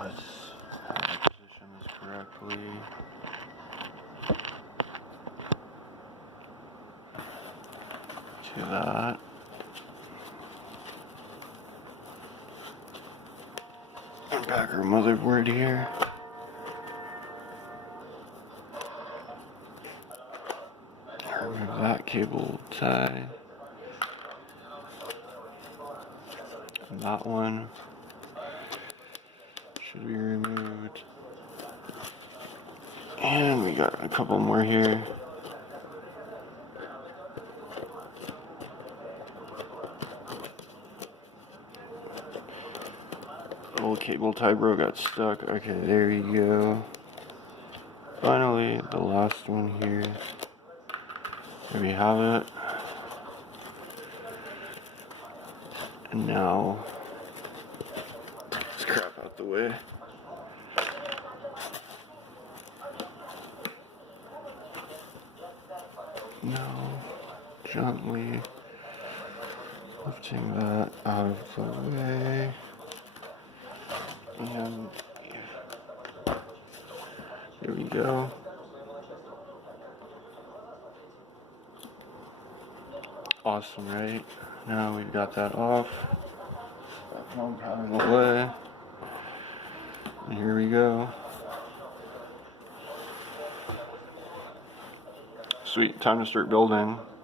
Let's position this correctly. To that. Back our motherboard here. Remove that cable tie. And that one should be removed. And we got a couple more here. Old cable tie bro got stuck. Okay, there you go. Finally, the last one here. There we have it. And now, get this crap out the way. Now, gently lifting that out of the way. And here we go. Awesome, right? Now we've got that off. That phone padding away. And here we go. Sweet, time to start building.